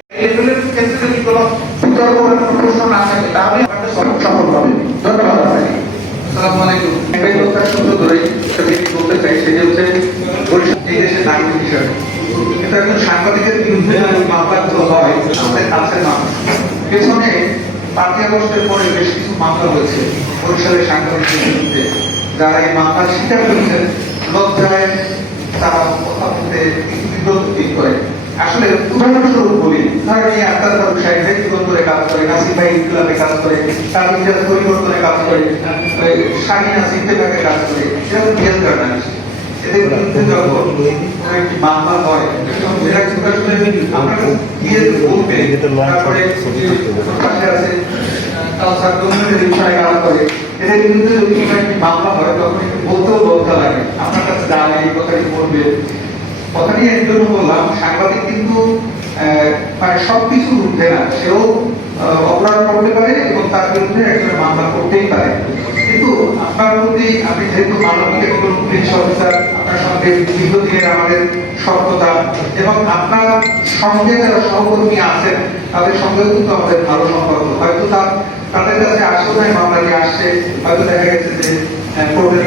লেভেলের ক্ষেত্রে যদি কোনো বিতর্ক বা কোনো প্রশ্ন না থাকে তাহলে আমাদের সফল হবে। ধন্যবাদ আপনাকে। আসসালামু আলাইকুম। এই কথা সূত্র ধরেই একটা জিনিস বলতে চাই, সেটি হচ্ছে এই দেশের নাগরিক হিসাবে কিন্তু একজন সাংবাদিকের বিরুদ্ধে মামলাগুলো হয় আমাদের কাছের মানুষ। পেছনে 5ই আগস্টের পরে বেশ কিছু মামলা হয়েছে বরিশালের সাংবাদিকদের বিরুদ্ধে, যারা এই মামলার স্বীকার করেছেন লজ্জায় তারা কথা বলতে বিব্রত করে। আসলে উদাহরণস্বরূপ বলি, ধরেন এই আক্তার ফারুক সাহেব ব্যক্তিগত করে কাজ করে, নাসিম ভাই ইনকিলাবে কাজ করে, তার নিজের পরিবর্তনে কাজ করে, শাহিনা সিদ্দিকাকে কাজ করে, এরকম রিয়েল জার্নালিস্ট। এদের বিরুদ্ধে যখন একটি মামলা হয় এরা কিন্তু আসলে আপনার গিয়ে বলবে, তারপরে পাশে আছে কাউসার গভর্নমেন্টের বিষয়ে কাজ করে, এদের বিরুদ্ধে যদি কোনো একটি মামলা হয় তখন একটু বলতেও লজ্জা লাগে, আপনার কাছে জানে এই কথাটি বলবে। কথা নিয়ে এর জন্য বললাম, সাংবাদিক কিন্তু মানে সবকিছু উঠবে না, সেও অপরাধ করতে পারে এবং তার বিরুদ্ধে একজনের মামলা করতেই পারে। কিন্তু আপনার প্রতি, আপনি যেহেতু মানবিক একজন পুলিশ অফিসার, আপনার সঙ্গে দীর্ঘদিনের আমাদের সত্যতা এবং আপনার সঙ্গে যারা সহকর্মী আছেন তাদের সঙ্গেও কিন্তু আমাদের ভালো সম্পর্ক। হয়তো তাদের কাছে আসলে মামলাটি আসছে, হয়তো দেখা গেছে যে কোর্টের